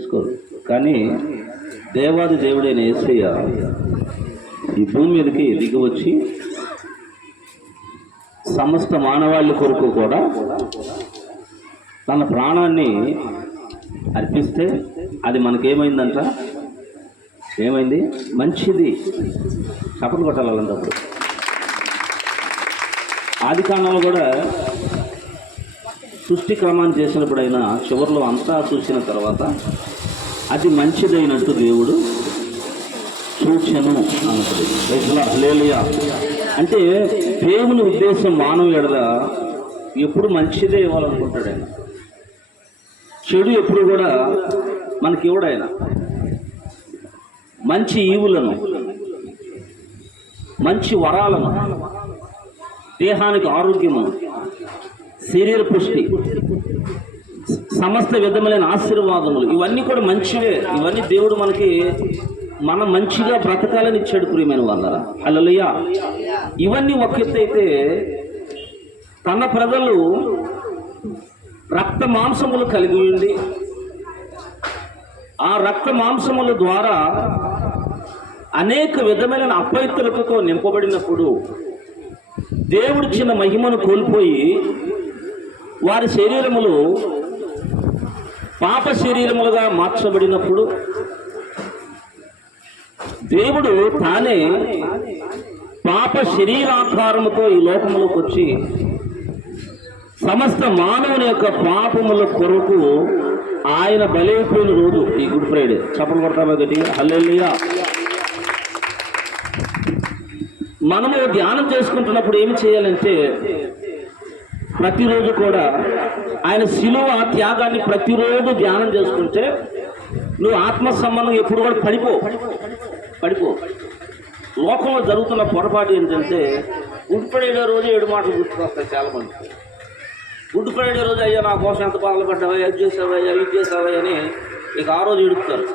చేసుకోరు. కానీ దేవాది దేవుడైన యేసయ్య ఈ భూమి మీదకి దిగి వచ్చి సమస్త మానవాళి కొరకు కూడా తన ప్రాణాన్ని అర్పిస్తే అది మనకేమైందంట? ఏమైంది? మంచిది. చప్పట్లు కొట్టాలి అలాంటప్పుడు. ఆది కాలంలో కూడా సృష్టి క్రమాన్ని చేసినప్పుడైనా చివరిలో అంతా చూసిన తర్వాత అది మంచిదైనట్టు దేవుడు చూచెను అన్నది. హల్లెలూయా. అంటే దేవుని ఉద్దేశం మానవ ఎడల ఎప్పుడు మంచిదే ఇవ్వాలనుకుంటాడు ఆయన. చెడు ఎప్పుడు కూడా మనకి ఇవ్వడు ఆయన. మంచి ఈవులను, మంచి వరాలను, దేహానికి ఆరోగ్యము, శరీర పుష్టి, సమస్త విధములైన ఆశీర్వాదములు, ఇవన్నీ కూడా మంచివే. ఇవన్నీ దేవుడు మనకి మనం మంచిగా బ్రతకాలని ఇచ్చాడు ప్రియమైన వాళ్ళరా. హల్లెలూయా. ఇవన్నీ ఒక ఎత్తు అయితే, తన ప్రజలు రక్త మాంసములు కలిగి ఉండి ఆ రక్త మాంసముల ద్వారా అనేక విధమైన అపవిత్రతతో నింపబడినప్పుడు దేవుడు చిన్న మహిమను కోల్పోయి వారి శరీరములు పాప శరీరములుగా మార్చబడినప్పుడు దేవుడు తానే పాప శరీరాకారముతో ఈ లోకములకు వచ్చి సమస్త మానవుని యొక్క పాపముల కొరకు ఆయన బలైపోయిన రోజు ఈ గుడ్ ఫ్రైడే. చప్పలు కొడతామా గట్టిగా? హల్లెలూయా. మనము ధ్యానం చేసుకుంటున్నప్పుడు ఏమి చేయాలంటే, ప్రతిరోజు కూడా ఆయన శిలువ త్యాగాన్ని ప్రతిరోజు ధ్యానం చేసుకుంటే నువ్వు ఆత్మ సంబంధం ఎప్పుడు కూడా పడిపో. లోకంలో జరుగుతున్న పొరపాటు ఏంటంటే, గుడ్ ఫ్రైడే రోజు 7 మాటలు గుర్తుకొస్తాయి చాలామంది. గుడ్ ఫ్రైడే రోజు అయ్యా నా కోసం ఎంత బాధలు పడ్డావా, అది చేసావయ్యా, ఇది చేసావా అని ఇక ఆ రోజు ఎడుపుతారు.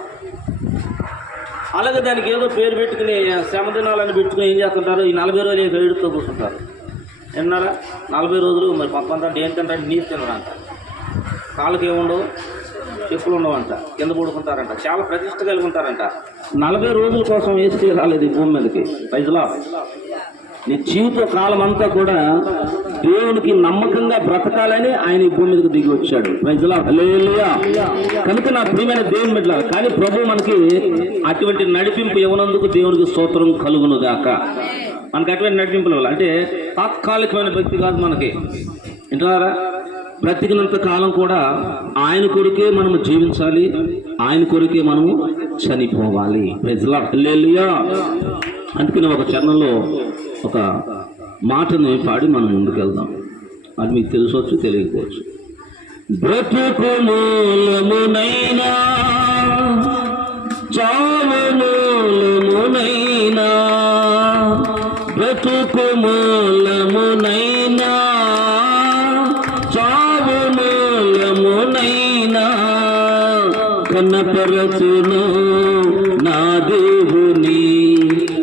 అలాగే దానికి ఏదో పేరు పెట్టుకుని శ్రమ దినాలని పెట్టుకుని ఏం చేస్తుంటారు, ఈ 40 రోజులు ఇక ఎడుపుతూ కూర్చుంటారు. విన్నారా? 40 రోజులు మరి కొంత ఏంటంటే నీరు తినరంట, కాళ్ళకి ఏముండవు, చెప్పులు ఉండవంట, కింద పడుకుంటారంట, చాలా ప్రతిష్ట కలిగి ఉంటారంట. 40 రోజుల కోసం వేస్తే రాలేదు ఈ భూమి మీదకి. ప్రజలా, నీ జీవిత కాలం అంతా కూడా దేవునికి నమ్మకంగా బ్రతకాలని ఆయన ఈ భూమి మీదకి దిగి వచ్చాడు. ప్రజలా, హల్లెలూయా. కనుక నా ప్రియమైన దేవుని బిడ్డ, కానీ ప్రభు మనకి అటువంటి నడిపింపు ఇవ్వనందుకు దేవునికి స్తోత్రం కలుగును గాక. మనకి అటువంటి నడిపింపులు అంటే తాత్కాలికమైన భక్తి కాదు మనకి. వింటున్నారా? బ్రతికినంత కాలం కూడా ఆయన కొరికే మనము జీవించాలి, ఆయన కొరికే మనము చనిపోవాలి. ప్రజలా, హల్లెలూయా. అందుకని ఒక చరణంలో ఒక మాటని పాడి మనం ముందుకెళ్దాం. అది మీకు తెలుసొచ్చు, తెలియకపోవచ్చు. బ్రతుకు మూలమునైనా చావు మూలమునైనా, బ్రతుకు మూలమునైనా చావు మూలమునైనా కనపరచును నా దేవుని,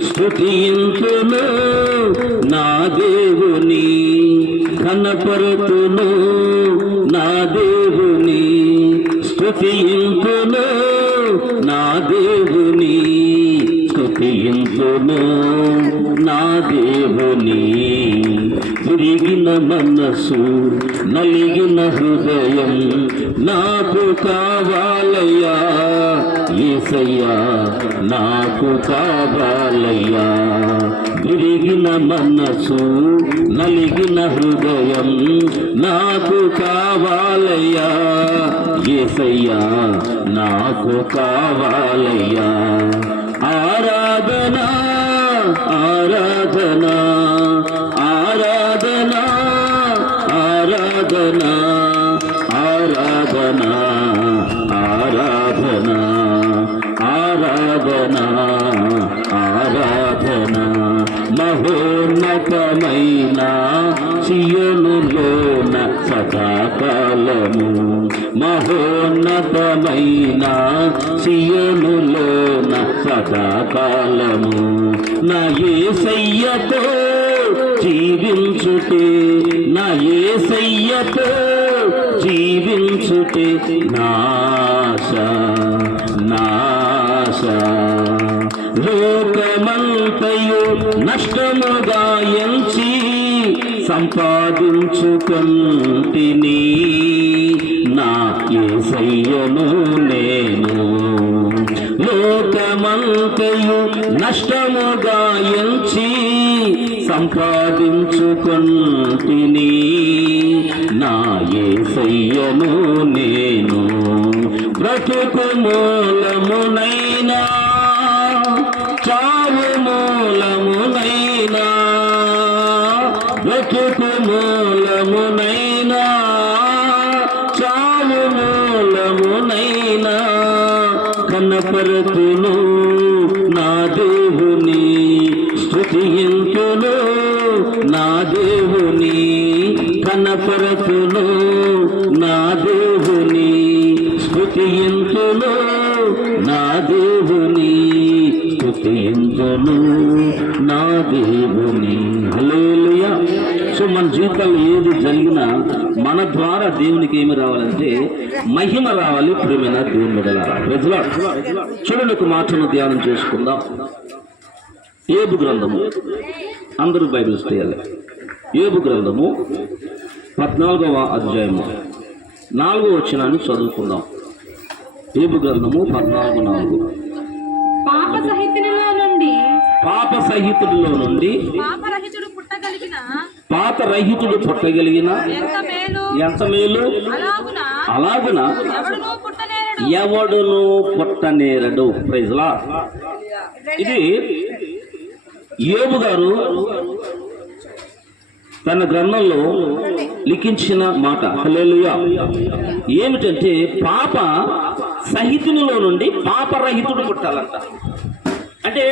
స్తుతించును నా దేవుని, కనపరచును నా దేవుని, స్తుతించును నా దేవుని, స్తుతించును నా దేవుని. విరిగిన మనసు, నలిగిన హృదయం నాకు కావాలయ్యా యేసయ్యా, నాకు కావాలయ్యా. విరిగిన మనసు, నలిగిన హృదయం నాకు కావాలయ్యా యేసయ్యా, నాకు కావాలయ్యా. ఆరాధన ఆరాధన ఆరాధన ఆరాధన ఆరాధన ఆరాధన ఆరాధన ఆరాధన. మహోన్నతమైన సియోనులోన సదాకాలము, మహోన్నతమైన సియోనులోన సదాకాలము నా యేసయ్యతో జీవించుటే, నా యేసయ్యతో జీవించుటే నాశ. ఆశ లోకమంతయు నష్టముగా ఎంచి సంపాదించుకొంటిని నా యేసయ్యను నేను. లోకమంతయు నష్టముగా ఎంచి సంపాదించుకొంటిని నా యేసయ్యను నేను. బ్రతుకు మూలమునైనా చావు మూలమునైనా, బ్రతుకు మూలమునైనా చావు మూలమునైనా కనపరతును నా దేవుని స్తుతింతును నా దేవుని, కనపరతును నా దేవుని స్తుతింతును నా దేవుని, స్తుతింతును నా దేవుని. హల్లెలూయా. సో మన జీవితాల్లో ఏది జరిగినా మన ద్వారా దేవునికి ఏమి రావాలంటే మహిమ రావాలి. ప్రియమైన దేవుని బిడ్డలారా, ప్రజలారా, చూడండి ఒక మాటను ధ్యానం చేసుకుందాం. యోబు గ్రంథము, అందరూ బైబిల్స్ చేయాలి. యోబు గ్రంథము 14వ అధ్యాయము 4వ వచనాన్ని చదువుకుందాం. యోబు గ్రంథము 14:4. పాప సహితునిలో నుండి పాపరహితుడు పుట్టగలిగిన ఎంత మేలు, అలాగున ఎవడును పుట్టనేరడు. Praise lord. ఇది యోబు గారు తన గ్రంథంలో లిఖించిన మాట. హల్లెలూయా. ఏమిటంటే పాప సహితునిలో నుండి పాపరహితుడు పుట్టాలంట. అంటే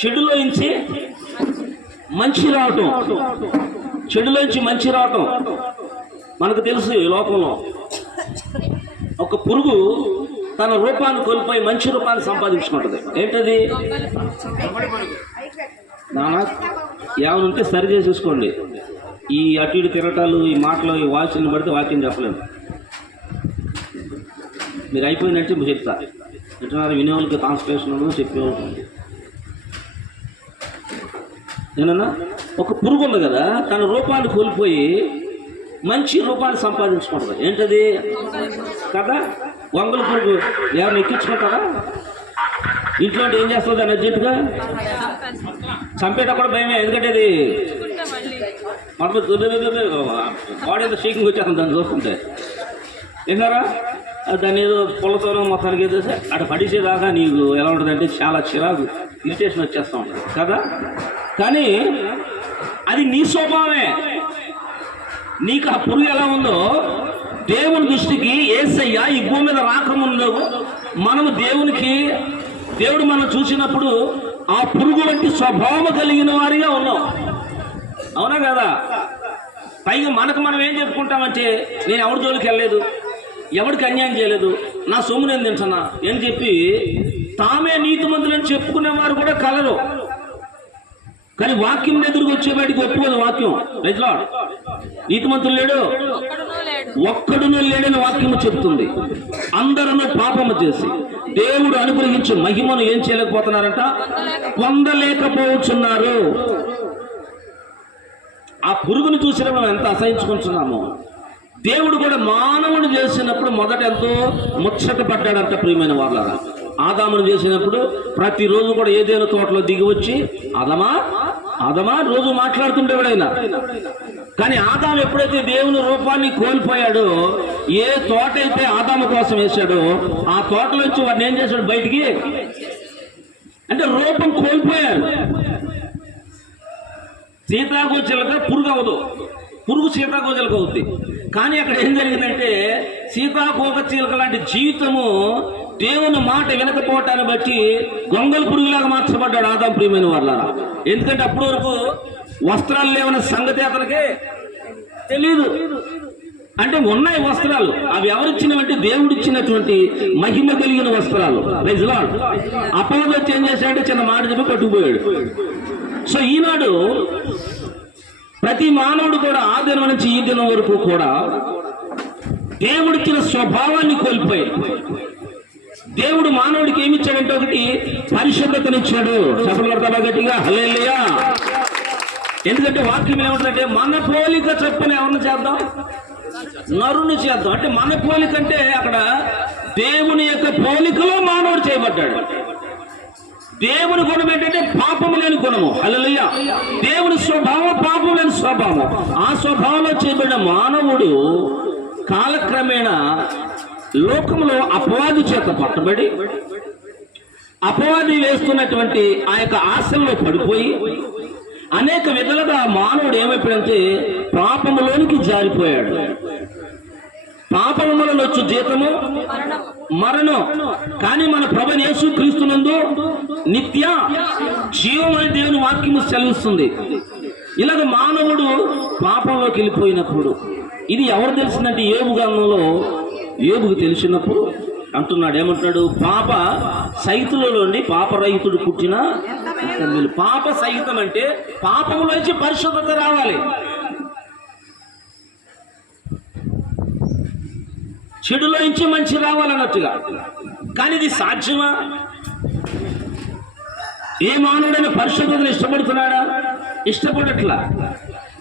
చెడులోంచి మంచి రావటం, చెడులోంచి మంచి రావటం. మనకు తెలుసు ఈ లోకంలో ఒక పురుగు తన రూపాన్ని కోల్పోయి మంచి రూపాన్ని సంపాదించుకుంటుంది. ఏంటది? నానా ఏమనుంటే సరి చేసేసుకోండి. ఈ అటు ఇటు తిరగటాలు, ఈ మాటలు, ఈ వాయిస్ని పడితే వాక్యం చెప్పలేము. మీరు అయిపోయిందంటే మీరు చెప్తా. ఎటున్నారు వినేవాళ్ళకి కాన్సన్ట్రేషన్ చెప్పేవాళ్ళు. ఏమన్నా ఒక పురుగు ఉంది కదా, తన రూపాన్ని కోల్పోయి మంచి రూపాన్ని సంపాదించుకుంటుంది. ఏంటది కదా? వంగల పురుగు ఎవరిని ఎక్కించుకుంటారా? ఇంట్లో ఏం చేస్తుంది అని అర్జెంటుగా చంపేటప్పుడు భయమే. ఎందుకంటే అది బాడీ ఏదో షేకింగ్ వచ్చేస్తుంది దాన్ని చూస్తుంటే. విన్నారా? దాన్ని ఏదో పొలతోనో మొత్తానికి ఏదేసి అటు పడిచేదాకా నీకు ఎలా ఉంటుందంటే చాలా చిరాకు, ఇరిటేషన్ వచ్చేస్తూ ఉంటుంది కదా. కానీ అది నీ స్వభావమే. నీకు ఆ పురుగు ఎలా ఉందో దేవుని దృష్టికి యేసయ్య ఈ భూమి మీద రాకముందు మనము దేవుడు మనం చూసినప్పుడు ఆ పురుగు వంటి స్వభావం కలిగిన వారిగా ఉన్నాం. అవునా కదా? పైగా మనకు మనం ఏం చెప్పుకుంటామంటే నేను ఎవరి జోలికి వెళ్ళలేదు, ఎవరికి అన్యాయం చేయలేదు, నా సొమ్ము నేను తింటున్నా అని చెప్పి తామే నీతిమంతులని చెప్పుకునేవారు కూడా కలరు. కానీ వాక్యం ఎదురుకు వచ్చే బయటికి ఒప్పుకోదు వాక్యం. Right lord. నీతిమంతులు లేడు, ఒక్కడునూ లేడని వాక్యము చెప్తుంది. అందరూ పాపము చేసి దేవుడు అనుగ్రహించు మహిమను ఏం చేయలేకపోతున్నారంట, పొందలేకపోతున్నారు. ఆ పురుగును చూసిన మనం ఎంత అసహించుకుంటున్నామో, దేవుడు కూడా మానవుడు చేసినప్పుడు మొదట ఎంతో ముచ్చట పడ్డాడంట. ప్రియమైన వాళ్ళారా, ఆదామును చేసినప్పుడు ప్రతిరోజు కూడా ఏదైనా తోటలో దిగి వచ్చి ఆదమా రోజు మాట్లాడుతుండేవాడు ఆయన. కానీ ఆదాము ఎప్పుడైతే దేవుని రూపాన్ని కోల్పోయాడో, ఏ తోట అయితే ఆదాము కోసం వేశాడో ఆ తోటలోంచి వాడిని ఏం చేశాడు బయటికి, అంటే రూపం కోల్పోయాడు. సీతాకోచిలక పురుగు అవ్వదు, పురుగు సీతాకోచిలక అవుద్ది. కానీ అక్కడ ఏం జరిగిందంటే సీతాకోకచిలక లాంటి జీవితము దేవుని మాట వినకపోవటాన్ని బట్టి గొంగళ పురుగులాగా మార్చబడ్డాడు ఆదాము. ప్రియమైన వాళ్ళారా, ఎందుకంటే అప్పటి వరకు వస్త్రాలు లేవన్న సంగతి అతనికి తెలీదు. అంటే ఉన్నాయి వస్త్రాలు, అవి ఎవరిచ్చినవంటే దేవుడిచ్చినటువంటి మహిమ కలిగిన వస్త్రాలు. Praise Lord. అపవాది వచ్చి ఏం చేశాడంటే చిన్న మాట చెప్పి పట్టుకుపోయాడు. సో ఈనాడు ప్రతి మానవుడు కూడా ఆ దినం నుంచి ఈ దినం వరకు కూడా దేవుడిచ్చిన స్వభావాన్ని కోల్పోయి దేవుడు మానవుడికి ఏమి ఇచ్చాడంటే ఒకటి పరిశుద్ధతనిచ్చాడు. చెప్పగలుగుతా గట్టిగా హల్లెలూయా. ఎందుకంటే వాక్యం ఏమంటుందంటే మన పోలిక చొప్పున ఎవరిని చేద్దాం, నరుని చేద్దాం. అంటే మన పోలిక అంటే అక్కడ దేవుని యొక్క పోలికలో మానవుడు చేయబడ్డాడు. దేవుని గుణం ఏంటంటే పాపము లేని గుణము. హల్లెలూయా. దేవుని స్వభావం పాపం లేని స్వభావం. ఆ స్వభావంలో చేయబడిన మానవుడు కాలక్రమేణా లోకంలో అపవాది చేత పట్టబడి అపవాది వేస్తున్నటువంటి ఆ యొక్క ఆశల్లో పడిపోయి అనేక విధాలుగా మానవుడు ఏమైపోయాడంటే పాపములోనికి జారిపోయాడు. పాపము వలన వచ్చు జీతము మరణం. కానీ మన ప్రభువైన యేసుక్రీస్తునందు నిత్య జీవం అని దేవుని వాక్యము సెలవిస్తుంది. ఇలాగ మానవుడు పాపంలోకి వెళ్ళిపోయినప్పుడు ఇది ఎవరు తెలిసిందంటే యోబు గ్రంథంలో యోబుకు తెలిసినప్పుడు అంటున్నాడు, ఏమంటున్నాడు, పాప సహితులలోండి పాపరహితుడు పుట్టిన పాప సహితం అంటే పాపములోంచి పరిశుద్ధత రావాలి, చెడులోంచి మంచి రావాలన్నట్టుగా. కానీ ఇది సాధ్యమా? ఏ మానవుడైనా పరిశుద్ధతను ఇష్టపడుతున్నాడా? ఇష్టపడట్లా.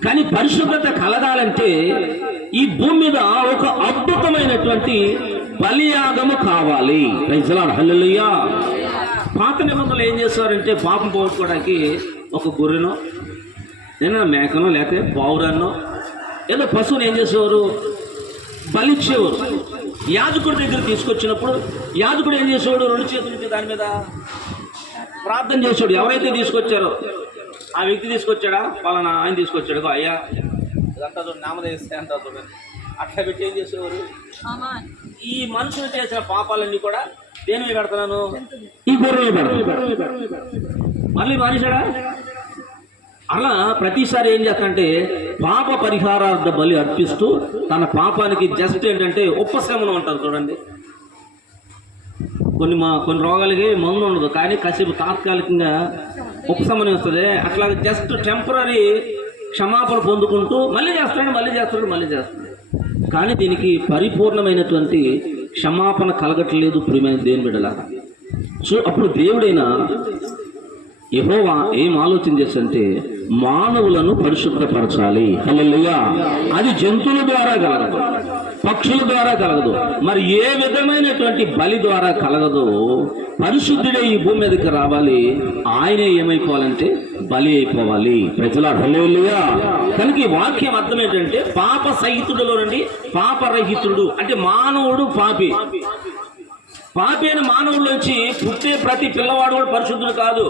కానీ పరిశుద్ధత కలగాలంటే ఈ భూమి మీద ఒక అద్భుతమైనటువంటి బలియాగము కావాలి. ప్రైజ్ లార్డ్, హల్లెలూయా. పాత నిబంధనలు ఏం చేస్తారంటే పాపం పోగొట్టుకోవడానికి ఒక గొర్రెనో ఏదైనా మేకనో లేకపోతే పావురాన్నో ఏదో పశువుని ఏం చేసేవారు, బలిచ్చేవారు. యాజకుడి దగ్గర తీసుకొచ్చినప్పుడు యాజకుడు ఏం చేసేవాడు, రెండు చేతులకి దాని మీద ప్రార్థన చేసేవాడు. ఎవరైతే తీసుకొచ్చారో ఆ వ్యక్తి తీసుకొచ్చాడా, పలానా ఆయన తీసుకొచ్చాడు, అయ్యా ఇదంతా చూడండి నామదేస్తే అంతా చూడండి, అట్లా పెట్టి ఏం చేసేవారు, ఈ మనుషులు చేసిన పాపాలన్నీ కూడా దేని మీద పెడుతున్నాను, ఈ గొర్రెలు పెడతాను. మళ్ళీ మానేశాడా? అలా ప్రతిసారి ఏం చేస్తాడంటే పాప పరిహారార్థ బలి అర్పిస్తూ తన పాపానికి జస్ట్ ఏంటంటే ఉపశమనం అంటారు చూడండి. కొన్ని రోగాలకి మందు ఉండదు, కానీ కాసేపు తాత్కాలికంగా ఉపశమనం వస్తుంది. అట్లా జస్ట్ టెంపరీ క్షమాపణ పొందుకుంటూ మళ్ళీ చేస్తాడు. కానీ దీనికి పరిపూర్ణమైనటువంటి క్షమాపణ కలగట్లేదు ప్రియమైన దేవుని బిడ్డలా. సో అప్పుడు దేవుడైనా యెహోవా ఏం ఆలోచన చేస్తుంటే మానవులను పరిశుభ్రపరచాలి. హల్లెలూయా. అది జంతువుల ద్వారా కలగదు, పక్షుల ద్వారా కలగదు, మరి ఏ విధమైనటువంటి బలి ద్వారా కలగదు. పరిశుద్ధుడే ఈ భూమి మీదకి రావాలి, ఆయనే ఏమైపోవాలంటే బలి అయిపోవాలి. ప్రజల హల్లెలూయా. కనుక ఈ వాక్యం అర్థం ఏంటంటే పాప సహితుడులో నుండి పాపరహితుడు అంటే మానవుడు పాపి. పాపి అయిన మానవుల్లోంచి పుట్టే ప్రతి పిల్లవాడు కూడా పరిశుద్ధుడు కాదు.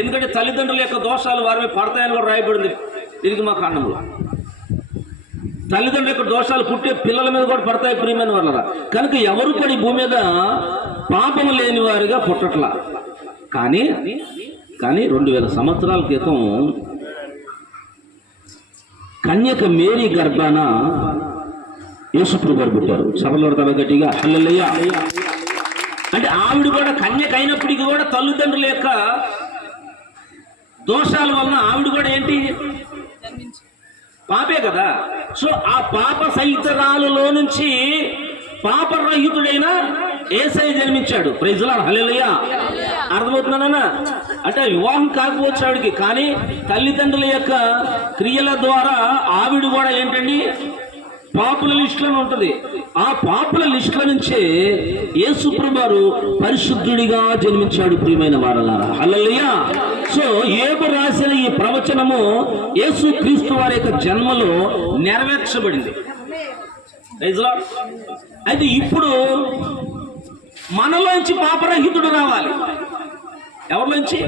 ఎందుకంటే తల్లిదండ్రుల యొక్క దోషాలు వారి మీద పడతాయని కూడా రాయబడింది దీనికి మా కారణంలో. తల్లిదండ్రుల యొక్క దోషాలు పుట్టే పిల్లల మీద కూడా పడతాయి ప్రియమైన వాళ్ళ. కనుక ఎవరు కూడా ఈ భూమి మీద పాపము లేని వారిగా పుట్టట్లా. కానీ 2000 సంవత్సరాల క్రితం కన్యక మేరీ గర్భాన యేసుప్రభు గారు పుట్టారు. సభలో గట్టిగా హల్లెలూయా. అంటే ఆవిడ కూడా కన్యక అయినప్పటికీ కూడా తల్లిదండ్రుల యొక్క దోషాల వలన ఆవిడ కూడా ఏంటి, పాపే కదా. సో ఆ పాప సహితురాలులో నుంచి పాపరహితుడైన యేసయ్య జన్మించాడు. ప్రైజ్ లార్డ్, హల్లెలూయా. అర్థమవుతుందన్నా? అంటే వివాహం కాకపోవచ్చు ఆవిడికి, కానీ తల్లిదండ్రుల యొక్క క్రియల ద్వారా ఆవిడ కూడా ఏంటండి పాపుల లిస్టులో ఉంటుంది. ఆ పాపుల లిస్టుల నుంచే యేసుప్రభు వారు పరిశుద్ధుడిగా జన్మించాడు ప్రియమైన వారలారా. హల్లెలూయా. సో యోబు రాసిన ఈ ప్రవచనము యేసుక్రీస్తు వారి యొక్క జన్మలో నెరవేర్చబడింది. అయితే ఇప్పుడు మనలోంచి పాపరహితుడు రావాలి. ఎవరిలోంచి?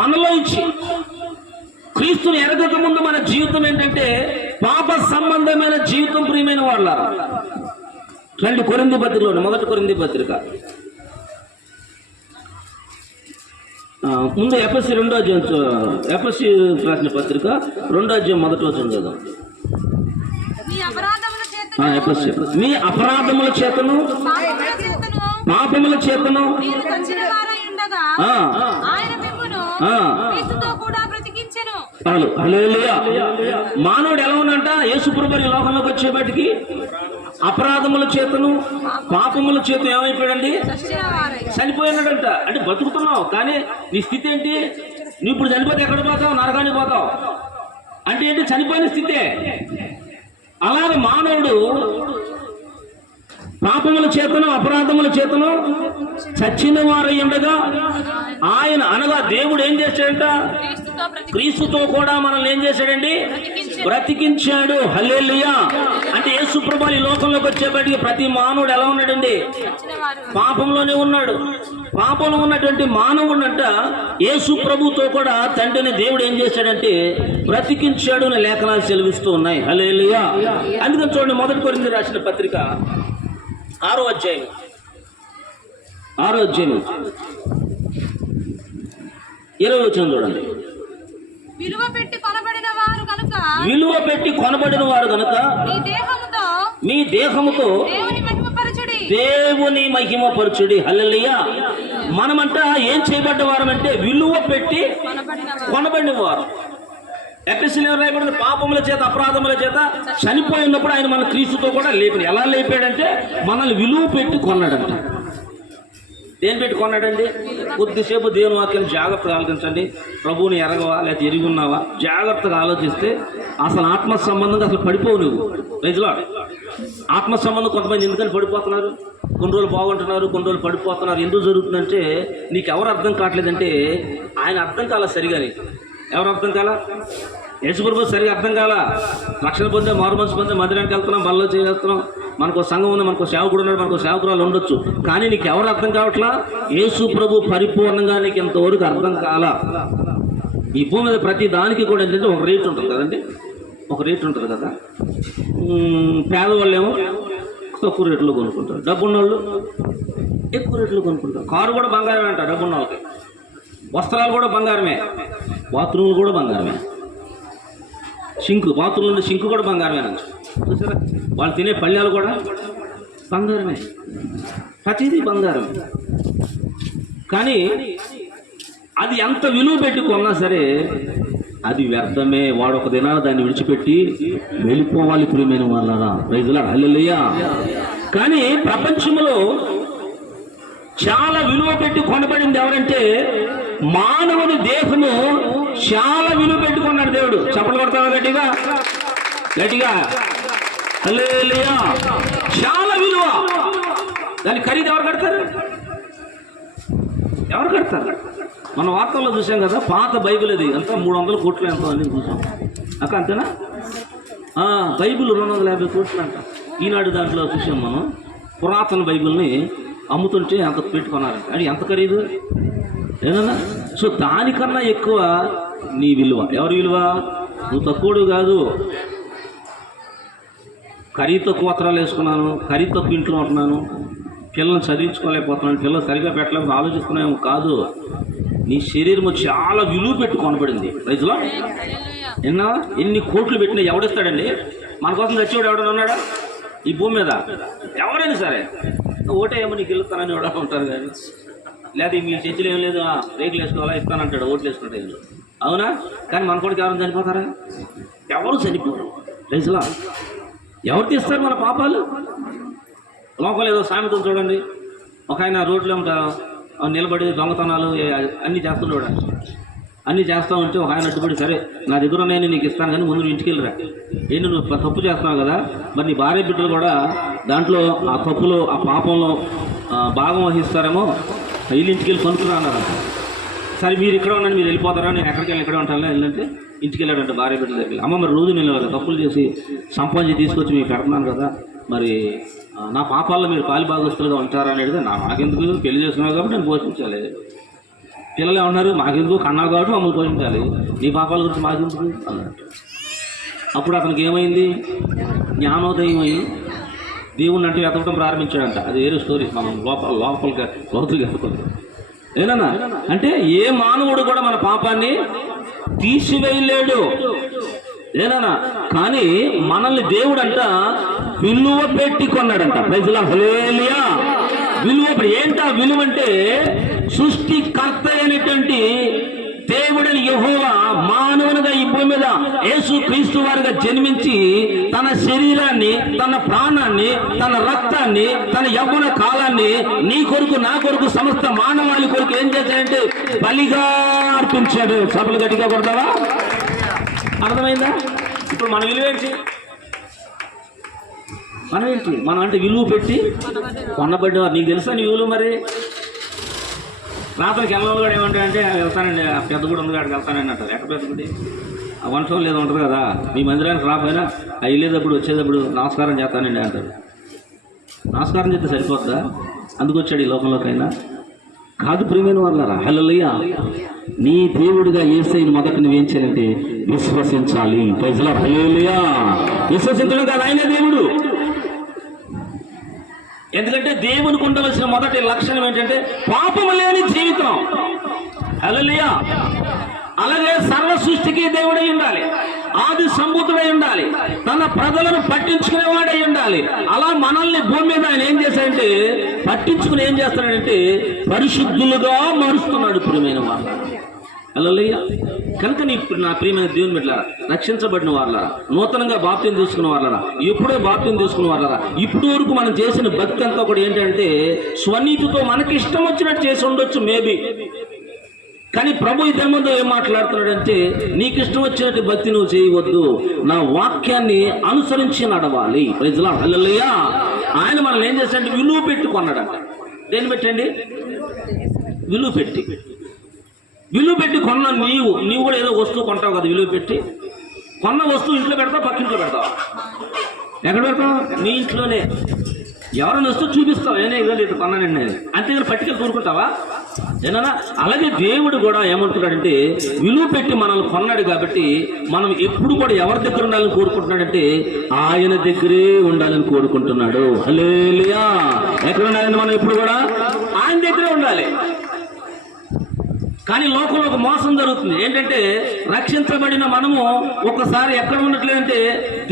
మనలోంచి. క్రీస్తుని ఎరగక ముందు మన జీవితం ఏంటంటే పాప సంబంధమైన జీవితం ప్రియమైన వాళ్ళ. రండి కొరింథీ పత్రికలో, మొదటి కొరింథీ పత్రిక ముందు ఎఫెసీ 2వ అధ్యాయం, ఎఫెసీ రాసిన పత్రిక 2వ అధ్యాయం 1వ వచనం కదా. మీ అపరాధముల చేతను పాపముల చేతను చాలు. హల్లెలూయా. మానవుడు ఎలా ఉన్నంట యేసుప్రభు ఈ లోకంలోకి వచ్చేపటికి అపరాధముల చేతను పాపముల చేత ఏమైపోయాడండి? చనిపోయినాడంట. అంటే బతుకుతున్నావు కానీ నీ స్థితి ఏంటి? నువ్వు ఇప్పుడు చనిపోతే ఎక్కడ పోతావు? నరకానికి పోతావు. అంటే ఏంటి? చనిపోయిన స్థితే. అలాగే మానవుడు పాపముల చేతను అపరాధముల చేతను చచ్చిన వారై ఉండగా ఆయన అనగా దేవుడు ఏం చేశాడంట? క్రీస్తుతో కూడా మనల్ని ఏం చేశాడండి? బ్రతికించాడు. హల్లెలూయా. అంటే యేసు ప్రభువు ఈ లోకంలోకి వచ్చేప్పటికి ప్రతి మానవుడు ఎలా ఉన్నాడండి? పాపంలోనే ఉన్నాడు. పాపంలో ఉన్నటువంటి మానవుడంట యేసు ప్రభుతో కూడా తండ్రిని దేవుడు ఏం చేశాడంటే బ్రతికించాడు అని లేఖనాలు సెలవిస్తూ ఉన్నాయి. హల్లెలూయా. అందుకని చూడండి, 1 కొరింథీయులకు రాసిన పత్రిక 6వ అధ్యాయం 20వ వచనం చూడండి. విలువ పెట్టి కొనబడిన వారు కనుక మీ దేహముతో దేవుని మహిమపరచుడి. హల్లెలూయా. మనమంట ఏం చేయబడ్డ వారమంటే విలువ పెట్టి కొనబడిన వారు. ఎఫెసీయులకు రాయబడిన పాపముల చేత అపరాధముల చేత చనిపోయినప్పుడు ఆయన మన క్రీస్తుతో కూడా లేపాడు. ఎలా లేపాడంటే మనల్ని విలువ పెట్టి కొన్నాడంట. దేని పెట్టి కొన్నాడండి? కొద్దిసేపు దేవుని వాక్యాన్ని జాగ్రత్తగా ఆలోచించండి. ప్రభువుని ఎరగవా లేకపోతే ఎరుగున్నావా జాగ్రత్తగా ఆలోచిస్తే అసలు ఆత్మ సంబంధంగా అసలు పడిపోవు నువ్వు. రైతులో ఆత్మ సంబంధం కొంతమంది ఎందుకని పడిపోతున్నారు? కొన్ని రోజులు బాగుంటున్నారు, కొన్ని రోజులు పడిపోతున్నారు. ఎందుకు జరుగుతుందంటే నీకు ఎవరు అర్థం కావట్లేదంటే ఆయన అర్థం కాల సరిగా. నీకు ఎవరు అర్థం కాల? యేసుప్రభు సరిగా అర్థం కాల. రక్షణ పొందే మారు మనసు పొందే మందిరానికి వెళ్తున్నాం, బల్లో చేస్తున్నాం, మనకు సంఘం ఉంది, మనకు సేవకుడు ఉన్నాడు, మనకు సేవకురాలు ఉండొచ్చు. కానీ నీకు ఎవరు అర్థం కావట్లా? యేసు ప్రభు పరిపూర్ణంగా నీకు ఇంతవరకు అర్థం కాల. ఈ భూమి మీద ప్రతి దానికి కూడా ఏంటంటే ఒక రేట్ ఉంటుంది కదండి. ఒక రేట్ ఉంటుంది కదా. పేదవాళ్ళు ఏమో తక్కువ రేట్లో కొనుక్కుంటారు, డబ్బున్న వాళ్ళు ఎక్కువ రేట్లో కొనుక్కుంటారు. కారు కూడా బంగారమే అంట డబ్బున్న వాళ్ళకి. వస్త్రాలు కూడా బంగారమే, బాత్రూమ్లు కూడా బంగారమే. బాత్రూంలో సింకు కూడా బంగారమేనండి. చూసారా? వాళ్ళు తినే పళ్ళాలు కూడా బంగారమే. ప్రతిదీ బంగారం. కానీ అది ఎంత విలువ పెట్టి కొన్నా సరే అది వ్యర్థమే. వాడు ఒక దినాన దాన్ని విడిచిపెట్టి వెళ్ళిపోవాలి. ప్రియమైన వాళ్ళరా, ప్రైజులారా, హల్లెలూయా. కానీ ప్రపంచంలో చాలా విలువ పెట్టి కొనబడింది ఎవరంటే మానవుని దేహము చాలా విలువ పెట్టుకున్నాడు దేవుడు. చప్పట్లు కొడతావా గట్టిగా? గట్టిగా హల్లెలూయా. చాలా విలువ. దాని ఖరీదు ఎవరు కడతారు? ఎవరు కడతారు? మన వార్తల్లో చూసాం కదా, పాత బైబిల్ అది అంతా 300 కోట్లు ఎంతో అని చూసాం అక్క. అంతేనా? బైబిల్ 250 కోట్లు అంట. ఈనాడు దాంట్లో చూసాం మనం. పురాతన బైబిల్ని అమ్ముతుంటే అంత పెట్టుకున్నారంట. అది ఎంత ఖరీదు ఏదన్నా? సో దానికన్నా ఎక్కువ నీ విలువ. ఎవరి విలువ? నువ్వు తక్కువడు కాదు. ఖరీదు తక్కువ వస్త్రాలు వేసుకున్నాను, ఖరీదు తక్కువ ఇంట్లో ఉంటున్నాను, పిల్లల్ని చదివించుకోలేకపోతున్నాను, పిల్లలు సరిగా పెట్టలేకపోతే ఆలోచిస్తున్నాము కాదు. నీ శరీరము చాలా విలువ పెట్టి కొనబడింది. రైతులో ఎన్నా ఎన్ని కోట్లు పెట్టినా ఎవడిస్తాడండి? మన కోసం చచ్చేవాడు ఎవడన్నా ఉన్నాడా ఈ భూమి మీద? ఎవరైనా సరే ఓటేమో నీకు వెళ్తానని ఎవడ ఉంటారు కానీ, లేదా మీ చర్చలు ఏం లేదు, రేకులు వేసుకోవాలా ఇస్తానంటాడు, ఓట్లు వేసుకుంటే. అవునా? కానీ మన కొడుకు ఎవరైనా చనిపోతారా? ఎవరు చనిపోరు. రైతులా ఎవరు తీస్తారు మన పాపాలు? లోకం ఏదో సామెతలు చూడండి. ఒక ఆయన రోడ్లో నిలబడి దొంగతనాలు అన్నీ చేస్తున్నాడు. అన్నీ చేస్తూ ఉంటే ఒక ఆయన అడ్డుపడి, సరే నా దగ్గర నేను నీకు ఇస్తాను కానీ ముందు ఇంటికి వెళ్ళరా. ఏంటి నువ్వు తప్పు చేస్తున్నావు కదా, మరి నీ భార్య బిడ్డలు కూడా దాంట్లో ఆ తప్పులో ఆ పాపంలో భాగం వహిస్తారేమో, వీళ్ళు ఇంటికి వెళ్ళి కొనుక్కురా అన్నారు. సరే మీరు ఇక్కడ ఉన్నాను, మీరు వెళ్ళిపోతారా, నేను ఎక్కడికి వెళ్ళి ఇక్కడే ఉంటాను వెళ్ళంటే ఇంటికి వెళ్ళాడంటే భార్య బిడ్డల దగ్గర. అమ్మ మరి రోజు నిలవాలి, తప్పులు చేసి సంపాదించి తీసుకొచ్చి మీకు పెడుతున్నాను కదా, మరి నా పాపాల్లో మీరు పాలిభాగస్తులుగా ఉంటారా అనేది నాకెందుకు, పెళ్లి చేసుకున్నావు కాబట్టి నేను పోషించాలి. పిల్లలు ఏమన్నారు, మాకెందుకు కన్నావు కాబట్టి మమ్మల్ని పోషించాలి, నీ పాపాల గురించి మాకెందుకు అన్నట్టు. అప్పుడు అతనికి ఏమైంది? జ్ఞానోదయం అయ్యి దేవుణ్ణి అంటే వెతకడం ప్రారంభించాడంట. అది వేరే స్టోరీ, మనం లోపలిగా లోతులుగా వెతుకుంటాం. ఏనన్నా అంటే ఏ మానవుడు కూడా మన పాపాన్ని తీసివేయలేడు. ఏనన్నా కానీ మనల్ని దేవుడు అంట విలువ పెట్టి కొన్నాడంట. ప్రైజ్లా హల్లెలూయా. విలువ ఏంటా విలువ అంటే సృష్టికర్త అయినటువంటి దేవుడని యెహోవా మానవునిగా ఈ భూమి మీద యేసు క్రీస్తు వారిగా జన్మించి తన శరీరాన్ని, తన ప్రాణాన్ని, తన రక్తాన్ని, తన యవ్వన కాలాన్ని నీ కొరకు, నా కొరకు, సమస్త మానవాళి కొరకు ఏం చేశాడంటే బలిగా అర్పించాడు. సభలు గట్టిగా కొడతావా? అర్థమైందా? ఇప్పుడు మన విలువేంటి? మనం అంటే విలువ పెట్టి కొనబడ్డవారు. నీకు తెలుసా నీ విలువ? మరి రాత్రికి వెళ్ళవాలి కూడా ఏమంటారంటే వెళ్తానండి, ఆ పెద్ద కూడా ఉంది కాడికి వెళ్తానండి అంటారు. ఎక్కడ పెద్ద గుడి? ఆ వంశం లేదు ఉంటుంది కదా, మీ మందిరానికి రాకపోయినా ఆ వెళ్ళేటప్పుడు వచ్చేటప్పుడు నమస్కారం చేస్తానండి అంటారు. నమస్కారం చేస్తే సరిపోద్దా? అందుకు వచ్చాడు ఈ లోకంలోకైనా? కాదు ప్రియమైన వాళ్ళారా. హల్లెలూయా. నీ దేవుడిగా యేసయ్యను మొదట నువ్వేం చేయాలంటే విశ్వసించాలి. హల్లెలూయా. విశ్వసించడం కాదు, ఆయనే దేవుడు. ఎందుకంటే దేవునికి ఉండవలసిన మొదటి లక్షణం ఏంటంటే పాపము లేని జీవితం. హల్లెలూయా. అలాగే సర్వ సృష్టికి దేవుడై ఉండాలి, ఆది సంభూతుడై ఉండాలి, తన ప్రజలను పట్టించుకునేవాడై ఉండాలి. అలా మనల్ని భూమి మీద ఆయన ఏం చేశాడంటే పట్టించుకుని ఏం చేస్తాడంటే పరిశుద్ధులుగా మారుస్తున్నాడు ప్రియమైన వాళ్ళ. హల్లెలూయా. కనుక నా ప్రియమైన దేవుని బిడ్డలారా, రక్షించబడిన వాళ్ళరా, నూతనంగా బాప్త్యం తీసుకున్న వాళ్ళరా, ఎప్పుడో బాప్త్యం తీసుకున్న వాళ్ళరా, ఇప్పటి వరకు మనం చేసిన భక్తి అంతా కూడా ఏంటంటే స్వనీతితో మనకి ఇష్టం వచ్చినట్టు చేసి ఉండొచ్చు మేబీ. కానీ ప్రభు ఈ ధర్మంతో ఏం మాట్లాడుతున్నాడంటే నీకు ఇష్టం వచ్చినట్టు భక్తి నువ్వు చేయవద్దు, నా వాక్యాన్ని అనుసరించి నడవాలి. Praise lord. హల్లెలూయా. ఆయన మనల్ని ఏం చేశాడంటే విలువ పెట్టి కొన్నాడంట. దేన్ని పెట్టండి? విలువ పెట్టి. విలువ పెట్టి కొన్న నీవు కూడా ఏదో వస్తువు కొంటావు కదా, విలువ పెట్టి కొన్న వస్తువు ఇంట్లో పెడతావు, పక్కింట్లో పెడతావు. ఎక్కడ పెడతావు? నీ ఇంట్లోనే. ఎవరైనా వస్తువు చూపిస్తావు, ఏనే ఇవ్వాలి ఇట్లా కొన్నానండి నేను, అంతేగాని పట్టుకెళ్ళి కోరుకుంటావా? ఏనా? అలాగే దేవుడు కూడా ఏమంటున్నాడంటే విలువ పెట్టి మనల్ని కొన్నాడు కాబట్టి మనం ఎప్పుడు కూడా ఎవరి దగ్గర ఉండాలని కోరుకుంటున్నాడంటే ఆయన దగ్గరే ఉండాలని కోరుకుంటున్నాడు. హల్లెలూయా. ఎక్కడ ఉండాలండి మనం? ఎప్పుడు కూడా ఆయన దగ్గరే ఉండాలి. కానీ లోకంలో ఒక మోసం జరుగుతుంది. ఏంటంటే రక్షించబడిన మనము ఒకసారి ఎక్కడ ఉండట్లేదంటే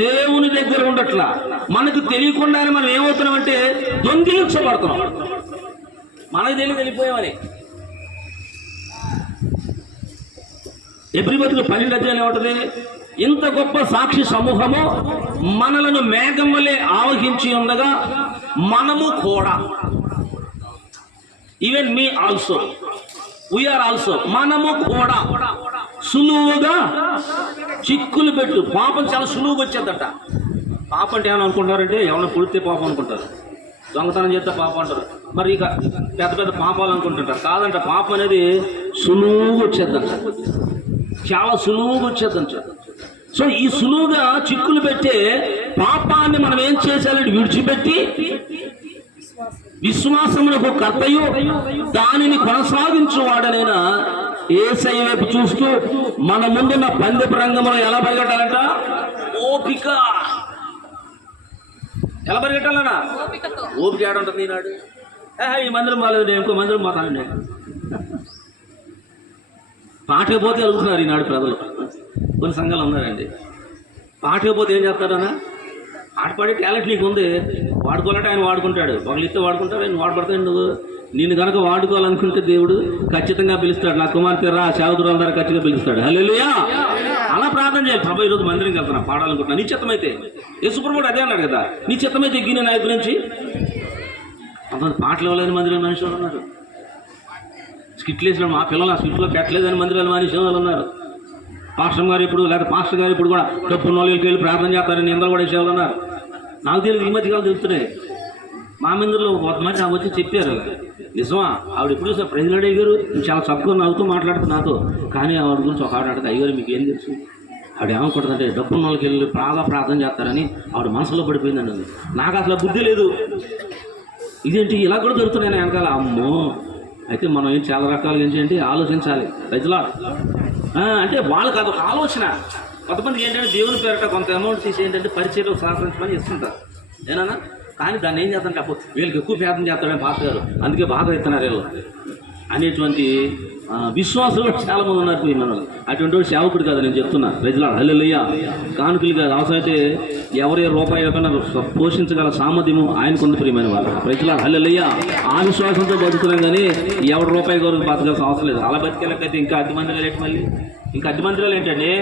దేవుని దగ్గర ఉండట్లా. మనకు తెలియకుండానే మనం ఏమవుతున్నామంటే దొంగిలించబడుతున్నాం. మనకు తెలియదు వెళ్ళిపోయామని. ఎబ్రీ బతుకు 12 అధ్యాయం ఏమంటుంది? ఇంత గొప్ప సాక్షి సమూహము మనలను మేఘం వలె ఆవహించి ఉండగా మనము కూడా, even me also, we are also, మనము కూడా సులువుగా చిక్కులు పెట్టు. పాపం చాలా సులువుగా వచ్చేద్దట. పాపం అంటే ఏమని అనుకుంటారంటే ఎవరైనా పుడితే పాపం అనుకుంటారు, దొంగతనం చేస్తే పాపం అంటారు, మరి ఇక పెద్ద పెద్ద పాపాలు అనుకుంటుంటారు. కాదంట, పాపం అనేది సులువుగా వచ్చేద్దంట, చాలా సులువుగా వచ్చేద్దంట. సో ఈ సులువుగా చిక్కులు పెట్టే పాపాన్ని మనం ఏం చేయాలంటే విడిచిపెట్టి విశ్వాసములకు కర్తయు దానిని కొనసాగించువాడనైనా యేసయ్య వైపు చూస్తూ మన ముందున్న పందెపు రంగంలో ఎలా పరిగెట్టాలంట? ఓపిక. ఎలా పరిగెట్టాలన్నా? ఓపిక ఏడుంటుంది ఈనాడు? ఈ మందిరం బాగాలేదు, ఇంకో మందిరం పోతానండి. పాటకు పోతే అడుగుతున్నారు ఈనాడు ప్రజలు. కొన్ని సంఘాలు ఉన్నారండి, పాటకు పోతే ఏం చేస్తారన్నా? పాట పాడే టాలెంట్ నీకు ఉంది, వాడుకోవాలంటే ఆయన వాడుకుంటాడు. ఒకళ్ళు ఇస్తే వాడుకుంటాడు, ఆయన వాడుపడతాడు. నిన్ను కనుక వాడుకోవాలనుకుంటే దేవుడు ఖచ్చితంగా పిలుస్తాడు. నా కుమార్తె రా, సేవకురాల ద్వారా ఖచ్చితంగా పిలుస్తాడు. హల్లెలూయా. అలా ప్రార్థన చేయాలి. ప్రభు ఈరోజు మందిరంకి వెళ్తున్నా, పాడాలనుకుంటున్నా, నీ చిత్తమైతే. యేసుప్రభువు అదే అన్నాడు కదా, నీ చిత్తమైతే ఎగ్గిన నాయకుల నుంచి. అంత పాటలు ఇవ్వలేని మందిరం మనుషులు ఉన్నారు. స్కిట్లు వేసిన మా పిల్లలు ఆ స్కిట్లో పెట్టలేదని మందిరాలు మనిషి వాళ్ళు ఉన్నారు. పాస్టర్ గారు ఇప్పుడు, లేదా పాస్టర్ గారు ఇప్పుడు కూడా డబ్బు నోళ్ళకి వెళ్ళి ప్రార్థన చేస్తారని నిందలు కూడా వేసేవాళ్ళు ఉన్నారు. నాకు తెలియదు, ఈ మధ్య కాలం తెలుస్తున్నాయి. మా మందిరంలో కొంతమంది వచ్చి చెప్పారు, నిజమా ఆవిడ ఎప్పుడు చూసా ప్రెసిడెంట్ అయ్యారు, చాలా చక్కగా నవ్వుతూ మాట్లాడుతుంది నాతో. కానీ ఆవిడ గురించి ఒక ఆవిడ అడిగితే, అయ్యారు మీకు ఏం తెలుసు? ఆవిడ ఏమనుకుంటుందంటే డబ్బు నోళ్ళకి వెళ్ళి బాగా ప్రార్థన చేస్తారని ఆవిడ మనసులో పడిపోయిందండి. నాకు అసలు బుద్ధి లేదు, ఇదేంటి ఇలా కూడా దొరుకుతున్నాయి వెనకాల. అమ్మో, అయితే మనం ఏం చాలా రకాలుగా ఏంటంటే ఆలోచించాలి. రైతులా అంటే వాళ్ళకి అదొక ఆలోచన. కొంతమంది ఏంటంటే దేవుని పేరట కొంత అమౌంట్ తీసి ఏంటంటే పరిచయలో సహకరించమని ఇస్తుంటారు, ఏనా? కానీ దాన్ని ఏం చేస్తారంటే అప్పుడు వీళ్ళకి ఎక్కువ ప్రార్థన చేస్తాడని పాస్టర్ గారు, అందుకే బాగా ఇస్తున్నారు వీళ్ళు. అనేటువంటి విశ్వాసం చాలా మంది ఉన్నారు మనలో. అటువంటి వాడు సేవకుడు కాదు నేను చెప్తున్నా. ప్రజల హల్లెలూయా. కానుకలు కాదు, అవసరమైతే ఎవరి రూపాయి లేకుండా పోషించగల సామర్థ్యము ఆయనకుంది ప్రియమైన వాళ్ళు. ప్రజల హల్లెలూయా. ఆ విశ్వాసంతో బతుకుతున్నాం కానీ ఎవరి రూపాయి కొరకు బతకాల్సిన అవసరం లేదు. అలా బతికేళ్ళకైతే ఇంకా అద్దె మందిరాలు ఏంటి? మళ్ళీ ఇంకా అద్దె మందిరాలు ఏంటండి?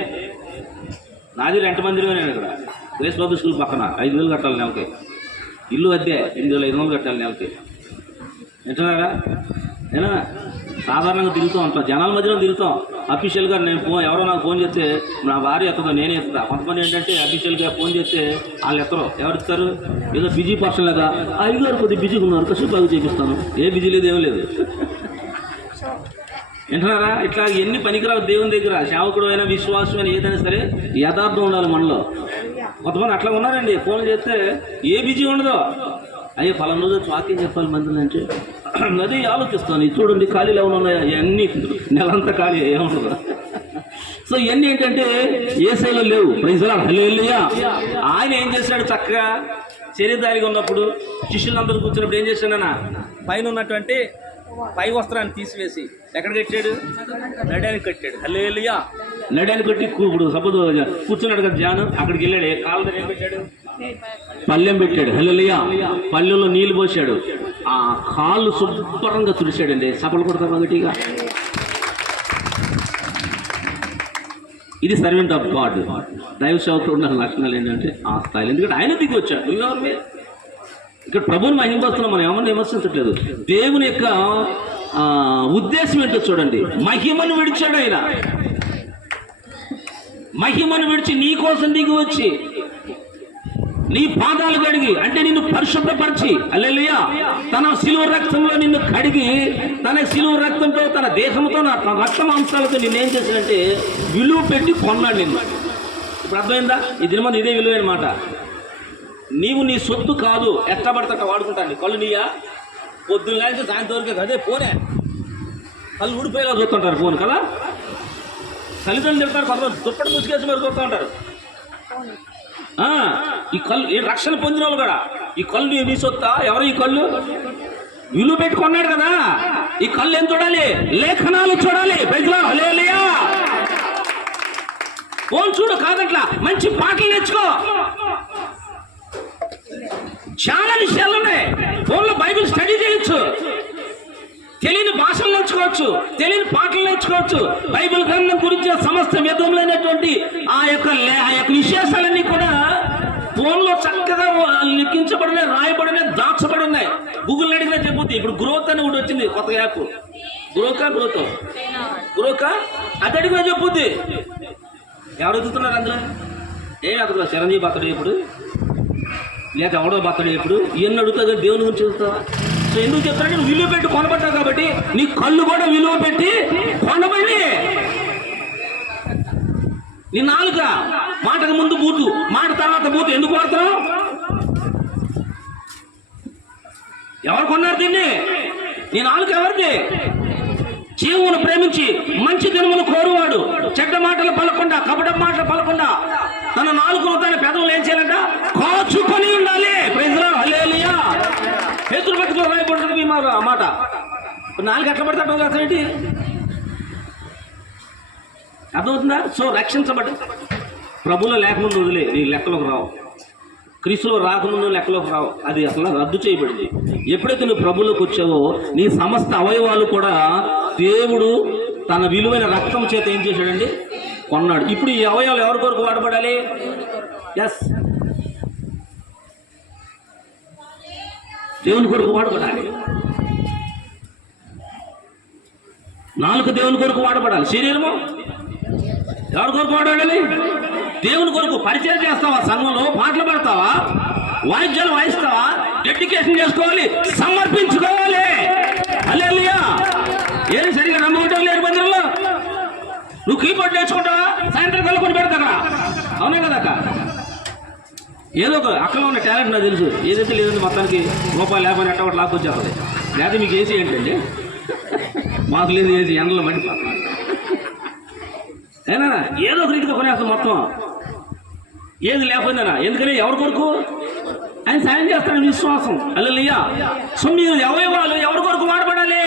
నాది రెంట్ మందిరమే. నేను ఇక్కడ గ్రేస్ బాబు స్కూల్ పక్కన 5,000 కట్టాలి నెలకి. ఇల్లు అద్దె 8,500 కట్టాలి నెలకి. వింటున్నారా? ఏనా సాధారణంగా తిరుగుతూ ఉంటాం, జనాల మధ్యలో తిరుగుతాం. అఫీషియల్గా నేను ఎవరో నాకు ఫోన్ చేస్తే నా భార్య ఎత్తదో, నేనే ఎత్తుతా. కొంతమంది ఏంటంటే అఫీషియల్గా ఫోన్ చేస్తే వాళ్ళు ఎత్తరు. ఎవరు ఇస్తారు? ఏదో బిజీ పర్సన్ లేదా, ఐదుగారు కొద్దిగా బిజీగా ఉన్నారు, కసి బాగా చేపిస్తాను. ఏ బిజీ లేదు, ఏం లేదు. వింటున్నారా? ఇట్లా ఎన్ని పనికిరావు దేవుని దగ్గర. సేవకుడు అయినా విశ్వాసం అయినా ఏదైనా సరే యథార్థం ఉండాలి మనలో. కొంతమంది అట్లా ఉన్నారండి, ఫోన్ చేస్తే ఏ బిజీ ఉండదు. అయ్యే ఫలం రోజు వాక్యం చెప్పాలి మందులు అంటే అది ఆలోచిస్తాను. చూడండి ఖాళీలు ఏమైనా ఉన్నాయా? ఇవన్నీ నెలంతా ఖాళీ ఏముండదు. సో ఇవన్నీ ఏంటంటే ఏసైలో లేవు. హల్లెలూయా. ఆయన ఏం చేశాడు? చక్కగా శరీరధారిగా ఉన్నప్పుడు శిష్యులందరూ కూర్చున్నప్పుడు ఏం చేశాడన్నా? పైన ఉన్నటువంటి పై వస్త్రాన్ని తీసివేసి ఎక్కడ కట్టాడు? నడానికి కట్టాడు. హల్లెలూయా. నడానికి కట్టి ఇప్పుడు సపోజ్ కూర్చున్నాడు కదా జాను, అక్కడికి వెళ్ళాడు. కాళ్ళ దగ్గర ఏం పెట్టాడు? పళ్ళెం పెట్టాడు. హల్లెలూయా. పళ్ళెంలో నీళ్లు పోసాడు. ఆ కాళ్ళు శుభ్రంగా తుడిచాడండి. సపలు కొడతా గట్టిగా. ఇది సర్వెంట్ ఆఫ్ గాడ్. దైవ సేవకుడు ఉన్న లక్షణాలు ఏంటంటే ఆ స్థాయిలో. ఎందుకంటే ఆయన దిగి వచ్చాడు. ఇక్కడ ప్రభువుని మహిమపరుస్తున్నాం, మనం ఏమన్నా విమర్శించట్లేదు. దేవుని యొక్క ఉద్దేశం ఏంటో చూడండి. మహిమను విడిచాడు ఆయన. మహిమను విడిచి నీ కోసం దిగి వచ్చి నీ పాదాలు కడిగి, అంటే నిన్ను పరిశుభ్రపరిచి, హల్లెలూయా, తన శిలువ రక్తంలో నిన్ను కడిగి, తన శిలువ రక్తంతో తన దేహంతో తన రక్త మాంసాలతో నిన్నేం చేశాడంటే విలువ పెట్టి కొన్నాడు నిన్ను. ఇప్పుడు అర్థమైందా? ఈ దినమంది ఇదే విలువైన మాట. నీవు నీ సొత్తు కాదు, ఎట్లా పడతా వాడుకుంటాను. కళ్ళు నీయా? పొద్దున్న లేకపోతే సాయంత్రం వరకు అదే ఫోనే. కళ్ళు ఊడిపోయేలా చూస్తుంటారు ఫోన్ కదా. తల్లిదండ్రులు తింటారు, కొంతమంది దుప్పటి ముసుకేసి మరి చూస్తూ ఉంటారు. ఈ కళ్ళు రక్షణ పొందిన వాళ్ళు కూడా ఈ కళ్ళు నీ సొత్తా? ఎవరు ఈ కళ్ళు? విలువ పెట్టుకున్నాడు కదా. ఈ కళ్ళు ఏం చూడాలి? లేఖనాలు చూడాలి. హల్లెలూయా. ఫోన్ చూడు కాదట్లా, మంచి పాటలు నేర్చుకో. చాలా విషయాలు ఉన్నాయి ఫోన్లో. బైబిల్ స్టడీ చేయొచ్చు, తెలియని భాషలు నేర్చుకోవచ్చు, తెలియని పాటలు నేర్చుకోవచ్చు. బైబిల్ గ్రంథం గురించి సమస్త విధములైనటువంటి ఆ యొక్క విశేషాలన్నీ కూడా ఫోన్లో చక్కగా లిఖించబడినాయి, రాయబడినాయి, దాచబడి ఉన్నాయి. గూగుల్ అడిగినా చెప్పుద్ది. ఇప్పుడు గ్రోత్ అని ఒకటి వచ్చింది, కొత్త యాప్. గ్రోకా అది అడిగినా చెప్పుద్ది. ఎవరు ఎదుగుతున్నారు అందులో? ఏమి అడుగుతున్నారు? చిరంజీవి బర్త్డే ఇప్పుడు, లేక ఎవడో బర్త్డే ఇప్పుడు, ఇవన్నీ అడుగుతా దేవుని గురించి చదువుతావా? సో ఎందుకు చెప్తానంటే నువ్వు విలువ పెట్టి కొనబడ్డావు కాబట్టి నీ కళ్ళు కూడా విలువ పెట్టి కొనబడి. నీ నాలుక మాటకు ముందు బూతు, మాట తర్వాత బూతు ఎందుకు వాడుతున్నావు? ఎవరు కొన్నారు దీన్ని? నీ నాలుక ఎవరిది? జీవును ప్రేమించి మంచి దినమును కోరువాడు, చెడ్డ మాటలు పలకుండా, కపట మాటలు పలకుండా తన నాలుకను తన పెదవులు ఏం చేయాలంట? కాచుకొని ఉండాలి. Praise lord. హల్లెలూయా. పేతురు పత్రికలో రాయబడుతుంది ఆ మాట. నాలుగు ఎట్లా పడితే అర్థం కాదు ఏంటి? అర్థమవుతుందా? సో రక్షించబడి ప్రభువులో లేకముందు వదిలే, నీ లెక్కలోకి రావు. క్రీస్తులో రాకముందు లెక్కలోకి రావు. అది అసలు రద్దు చేయబడింది. ఎప్పుడైతే నువ్వు ప్రభువులోకి వచ్చావో నీ సమస్త అవయవాలు కూడా దేవుడు తన విలువైన రక్తం చేత ఏం చేశాడండి? కొన్నాడు. ఇప్పుడు ఈ అవయవాలు ఎవరి కొరకు వాడబడాలి? ఎస్, దేవుని కొరకు వాడబడాలి. నాలుగు దేవుని కొరకు వాడబడాలి. శరీరము ఎవరి కొరకు వాడబడాలి? దేవుని కొరకు. పరిచయం చేస్తావా? సంఘంలో పాటలు పాడతావా? వాయిద్యాలు వాయిస్తావా? డెడికేషన్ చేసుకోవాలి, సమర్పించుకోవాలి. హల్లెలూయా. ఏం సరిగా నమ్ముకుంటావు లేరు మందిరంలో? నువ్వు కీబోర్డ్ నేర్చుకుంటావా? సాయంత్రం కలుకొని పెడతా. అవునా కదా అక్క? ఏదో ఒక అక్కలో ఉన్న టాలెంట్ నాకు తెలుసు. ఏదైతే లేదంటే మొత్తానికి రూపాయలు లేకపోతే ఎట్ట ఒకటి లాక్కొచ్చేస్తుంది. లేకపోతే మీకు ఏసీ ఏంటండి? మాకు లేదు ఏసీ, ఎండలో మండిపోతున్నాను. ఏనా ఏదో ఒక రీతిగా కొనేస్తాం మొత్తం. ఏది లేకపోయిందనా? ఎందుకని? ఎవరి కొరకు? ఆయన సాయం చేస్తాడని విశ్వాసం. హల్లెలూయా. సో మీరు అవయవాలు ఎవరి కొరకు వాడబడాలి?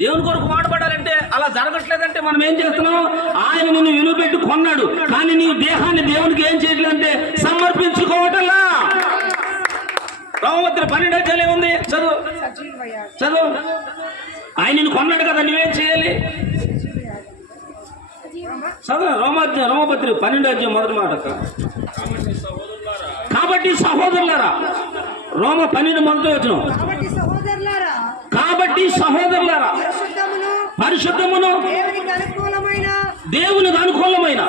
దేవుని కొరకు వాడబడాలంటే అలా జరగట్లేదంటే మనం ఏం చేస్తున్నాం? ఆయన నిన్ను విలువ పెట్టి కొన్నాడు, కానీ నీ దేహాన్ని దేవునికి ఏం చేయట్లేదంటే సమర్పించుకోవటంలా. రోమపత్రిక 12 అధ్యాయం ఉంది, చదువు చదువు. ఆయన నిన్ను కొన్నాడు కదా, నువ్వేం చేయాలి? చదువు. రోమపత్రిక 12 అధ్యాయం మొదటి మాట. కాబట్టి సహోదరులారా, రోమ 12 మొదటి వచనం. కాబట్టి సహోదరులారా, పరిశుద్ధమును దేవునికి అనుకూలమైన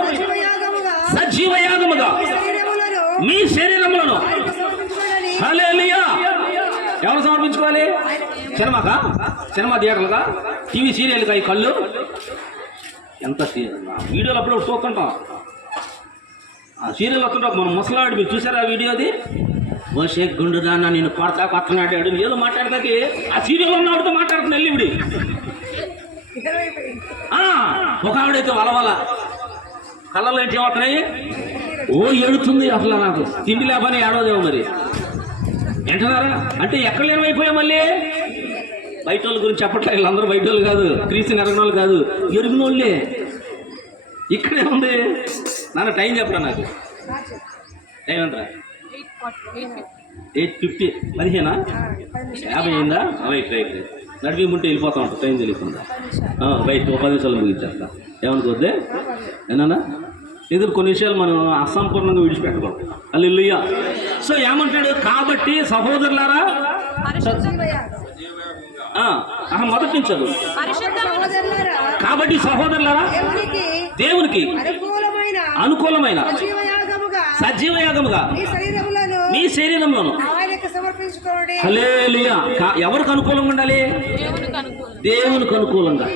సజీవ యాగముగా మీ శరీరములను హల్లెలూయా ఎవరు సమర్పించుకోవాలి? సినిమా థియేటర్లుగా, టీవీ సీరియల్గా ఈ కళ్ళు ఎంత వీడియోలు అప్పుడు చూస్తుంటాం. ఆ సీరియల్ వస్తుంటాం. మనం ముసలాడు మీరు చూసారా ఆ వీడియో? అది ఓసే గుండు దాన్న నేను కొడతా కొత్తనాడాడు ఏదో మాట్లాడతాకి ఆ సీరియల్లో ఉన్నవాడితో మాట్లాడుతున్నా వెళ్ళి ఒక ఆవిడైతే వలవల కళ్ళలో ఏంటి ఏమవుతున్నాయి? ఓ ఏడుతుంది అసలు. నాకు తిండి లేపని ఏడవదేమో మరి. వింటున్నారా? అంటే ఎక్కడ ఏమైపోయా మళ్ళీ? బయట వాళ్ళ గురించి చెప్పట్లేదు, వీళ్ళందరూ బయట వాళ్ళు కాదు, క్రీస్తుని ఎరగిన వాళ్ళు కాదు, ఎరిగిన వాళ్ళే. ఇక్కడే ఉంది. నాన్న టైం చెప్పరా నాకు? టైం ఎంతరా? 8:50. 15 50 అయిందా? రైట్. నడిపి ముంటే వెళ్ళిపోతా ఉంటాం టైం తెలియకుండా. రైట్, 10 నిమిషాలు ముగించేస్తా. ఏమనుకోద్దే ఏనా? ఎదురు కొన్ని విషయాలు మనం అసంపూర్ణంగా విడిచిపెట్టకూడదు. హల్లెలూయా. సో ఏమంటాడు? కాబట్టి సహోదరులారా, మొదటి నుంచి చదువు. కాబట్టి సహోదరులారా, దేవునికి అనుకూలమైన సజీవ యాగముగా మీ శరీరంలోను. హల్లెలూయా. ఎవరికి అనుకూలంగా ఉండాలి? దేవునికి అనుకూలంగా.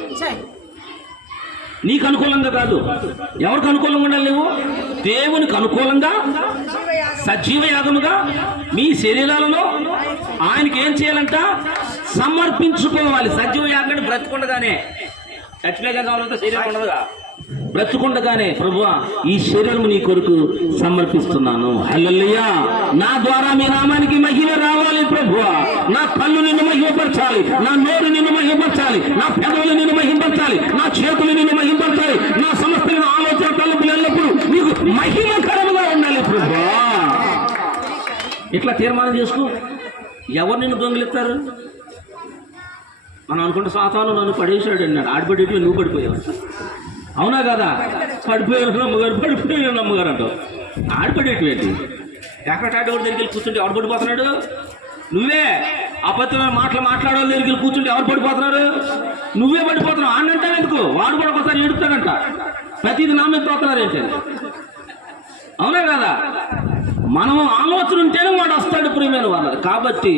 నీకు అనుకూలంగా కాదు. ఎవరికి అనుకూలంగా ఉండాలి? నువ్వు దేవునికి అనుకూలంగా సజీవ యాగముగా మీ శరీరాలను ఆయనకి ఏం చేయాలంట? సమర్పించుకోవాలి. సజీవ యాగాన్ని బ్రతుకుండగానే, చచ్చిపోయే కావాలంటే శరీరం ఉండదుగా, బ్రతుకుండగానే ప్రభువా ఈ శరీరం నీ కొరకు సమర్పిస్తున్నాను. హల్లెలూయా. నా ద్వారా మీ నామానికి మహిమ రావాలి ప్రభువా. నా కళ్ళు నిన్ను మహిమపరచాలి, నా నోరు నిన్ను మహిమపరచాలి, నా పెదవులు నిన్ను మహిమపరచాలి, నా చేతులు నిన్ను మహిమపరచాలి, నా సమస్తమైన ఆలోచన తలుపులు ఎల్లప్పుడూ నీకు మహిమకరముగా ఉండాలి ప్రభువా. ఇట్లా తీర్మానం చేసుకో. ఎవరు నిన్ను దొంగిలిస్తారు? మనం అనుకుంటే సాతాను నన్ను పడేసాడు అన్నాడు. ఆడిపడేటివి నువ్వు పడిపోయావు. అవునా కదా? పడిపోయాను నమ్మగారు అంటావు. ఆడిపడేటివేంటి? ఎక్కడాటి వాడి దగ్గరికి కూర్చుంటే ఎవరు పడిపోతున్నాడు? నువ్వే. అబద్ధమైన మాట్లాడే దగ్గరికి కూర్చుంటే ఎవరు పడిపోతున్నారు? నువ్వే పడిపోతున్నావు. ఆడంటావు ఎందుకు? వాడు కూడా ఒకసారి ఏడుతాడంట. ప్రతిది నా మీద పోతున్నారు ఏంటి? అవునా కదా? మనం ఆలోచన ఉంటేనే వాడు వస్తాడు ప్రియమైన వాళ్ళు. కాబట్టి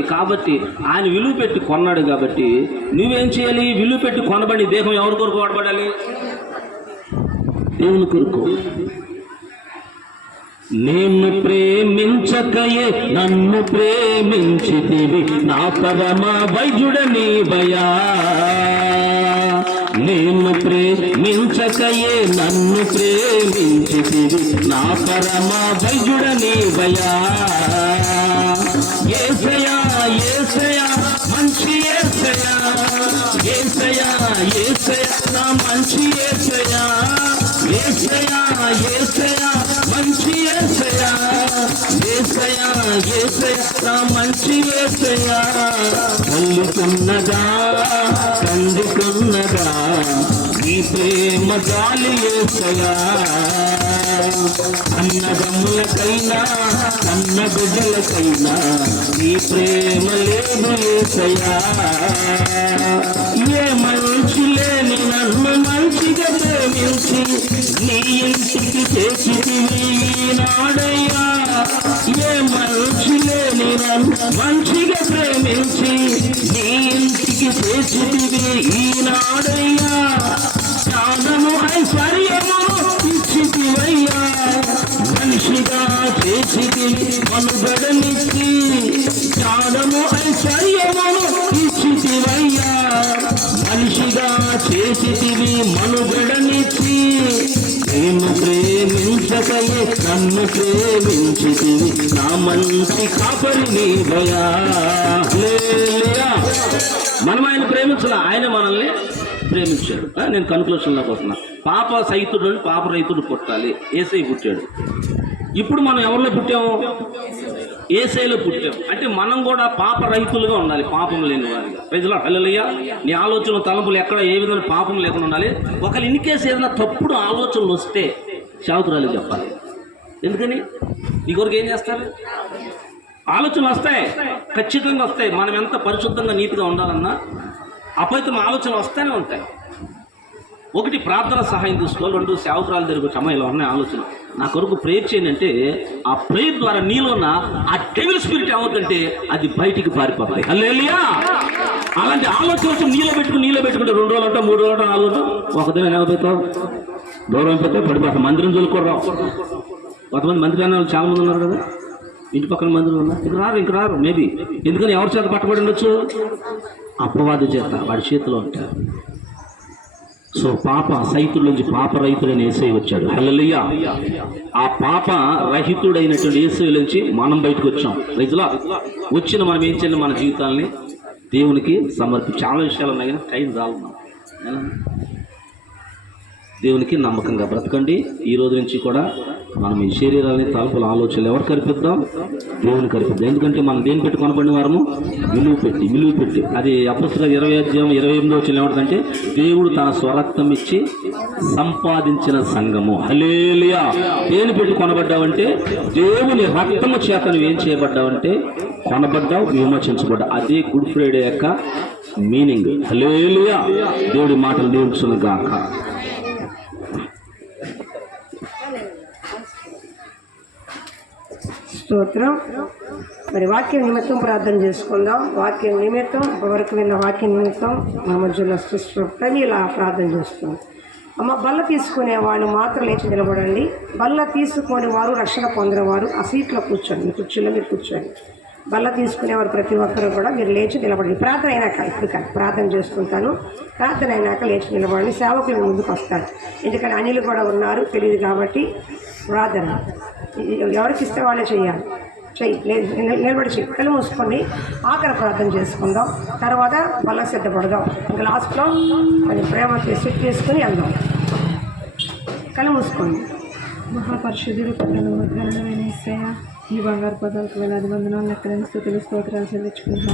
ఆయన విలువ పెట్టి కొన్నాడు. కాబట్టి నువ్వేం చేయాలి? విలువ పెట్టి కొనబడి దేహం ఎవరి కొరకు వాడబడాలి? దేవుని కొరకు. నేను ప్రేమించకయే నన్ను ప్రేమించితివి, నా పరమ వైద్యుడనీవయా. నేను ప్రేమించకయే నన్ను ప్రేమించితివి, నా పరమ వైద్యుడనీవయా. యేసయ్యా యేసయ్యా మంచి యేసయ్యా, యేసయ్యా యేసయ్యా నా మంచి యేసయ్యా, యేసయ్యా యేసయ్యా మంచి యేసయ్యా, యేసయ్యా యేసయ్యా నా మంచి యేసయ్యా. కల్లుకున్నదా కందుకున్నదా నీ ప్రేమ గాలి యేసయ్యా. అన్నదమ్ములకైనా అన్న బిడ్డలకైనా నీ ప్రేమ లేదు యేసయ్యా. ఏ మంచి లేని నన్ను మంచిగా ప్రేమించి నీ ఇంటికి చేసితివి ఈనాడయ్యా. ఏ మంచి లేని నన్ను మంచిగా ప్రేమించి నీ ఇంటికి చేసితివి ఈనాడయ్యా. జ్ఞానము ఐశ్వర్యము ఇచ్చితివయ్యా, మనిషిగా చేసితివి మనుగడనిచ్చి. జ్ఞానము ఐశ్వర్యమును ఇచ్చితివయ్యా, మనిషిగా చేసితివి మనుగడనిచ్చి. నేను ప్రేమించ ప్రేమించకయే నన్ను ప్రేమించితివి, నా మంచి కాపరి నీవయా. హల్లెలూయా. మనం ఆయన ప్రేమించాల, ఆయన మనల్ని ప్రేమించాడు. నేను కన్క్లూషన్లోకి వస్తున్నా. పాప సైతుడు అని పాప రైతుడు పుట్టాలి, యేసయ్య పుట్టాడు. ఇప్పుడు మనం ఎవరిలో పుట్టాము? యేసయ్యలో పుట్టాం. అంటే మనం కూడా పాప రహితులుగా ఉండాలి, పాపం లేని వారిగా. ప్రజలు హల్లెలూయా. నీ ఆలోచన తలంపులు ఎక్కడ ఏ విధంగా పాపం లేకుండా ఉండాలి. ఒకవేళ ఇన్ కేసు ఏదైనా తప్పుడు ఆలోచనలు వస్తే శావుతురాలు చెప్పాలి. ఎందుకని? ఈ కొరకు ఏం చేస్తారు? ఆలోచనలు వస్తాయి, ఖచ్చితంగా వస్తాయి. మనం ఎంత పరిశుద్ధంగా నీతిగా ఉండాలన్నా అపవిత్రమైన ఆలోచనలు వస్తూనే ఉంటాయి. ఒకటి, ప్రార్థన సహాయం తీసుకోవాలి. రెండు, సేవకురాలు దగ్గరికి వచ్చి అమ్మ ఇలా ఉన్నాయి ఆలోచన, నా కొరకు ప్రేయర్ చేయండి అంటే ఆ ప్రేయర్ ద్వారా నీలో ఉన్న ఆ డెవిల్ స్పిరిట్ ఏమవుతుందంటే అది బయటికి పారిపోతాయి. హల్లెలూయా. అలాంటి ఆలోచన నీలో పెట్టుకుంటే 2 రోజులు ఉంటాం, 3 రోజులు ఉంటాం, 4 రోజులు ఒకదిన ఏమైపోతావు? దూరం అయిపోతే పడిపోతాం. మందిరం చదువుకోరావు. కొంతమంది మందిరాన్ని వాళ్ళు చాలా మంది ఉన్నారు కదా, ఇంటి పక్కన మందిరం ఉన్నారు. ఇంక రారు మేబీ. ఎందుకని? ఎవరి చేత పట్టబడి ఉండొచ్చు? అపవాది చేత, వాడి చేతిలో ఉంటారు. సో పాప సైతుల నుంచి పాప రహితుడైన యేసయ్య వచ్చాడు. హల్లెలూయా. ఆ పాప రహితుడైనటువంటి యేసయ్య నుంచి మనం బయటకు వచ్చాం. రైతులా వచ్చిన మనం ఏం చేయాలి? మన జీవితాలని దేవునికి సమర్పించి. చాలా విషయాలు ఉన్నాయి కానీ టైం రావు. దేవునికి నమ్మకంగా బ్రతకండి. ఈ రోజు నుంచి కూడా మనం ఈ శరీరాన్ని తలుపుల ఆలోచనలు ఎవరు కల్పిద్దాం? దేవుని కల్పిద్దాం. ఎందుకంటే మనం దేని పెట్టి కొనబడిన వారము? విలువ పెట్టి. అది అపొస్తలుల 20:28 ఏమంటుందంటే దేవుడు తన స్వరక్తం ఇచ్చి సంపాదించిన సంఘము. హల్లెలూయా. దేని పెట్టి కొనబడ్డావంటే దేవుని రక్తము చేత నువ్వు ఏం చేయబడ్డావంటే కొనబడ్డావు, విమోచించబడ్డావు. అదే గుడ్ ఫ్రైడే యొక్క మీనింగ్. హల్లెలూయా. దేవుడి మాటలు దేవుని గాక. స్తోత్రం. మరి వాక్యం నిమిత్తం ప్రార్థన చేసుకుందాం. వాక్యం నిమిత్తం ఇప్పటివరకు విన్న వాక్యం నిమిత్తం మన మధ్యలో ఇలా ప్రార్థన చేస్తున్నాం. అమ్మ, బల్ల తీసుకునే వాళ్ళు మాత్రం లేచి నిలబడండి. బల్ల తీసుకునే వారు రక్షణ పొందినవారు ఆ సీట్లో కూర్చోండి, మీ కుర్చీలో మీరు కూర్చోండి. బల్ల తీసుకునేవారు ప్రతి ఒక్కరు కూడా మీరు లేచి నిలబడండి. ప్రార్థన అయినాక, ఇప్పుడు కాదు, ప్రార్థన చేసుకుంటాను. ప్రార్థన అయినాక లేచి నిలబడండి. సేవకులు ముందుకు వస్తారు. ఎందుకంటే అనిలు కూడా ఉన్నారు, తెలియదు కాబట్టి ప్రార్థన ఎవరికి ఇస్తే వాళ్ళే చేయాలి. నిలబడి చెయ్యి, కళ్ళు మూసుకోండి. ఆఖరి ప్రార్థన చేసుకుందాం. తర్వాత బల్ల సిద్ధపడదాం. ఇంకా లాస్ట్లో కొంచెం ప్రేమ సెట్ చేసుకుని వెళ్దాం. కళ్ళు మూసుకోండి. మహాపరిశుద్ధుడు పట్టణం ఘనమైన యేసయ్య, ఈ బంగారు పదాలకు వేలాది వందనాలు, లెక్కలేని స్తుతులు స్తోత్రాలు చెల్లించుకుంటున్నాను.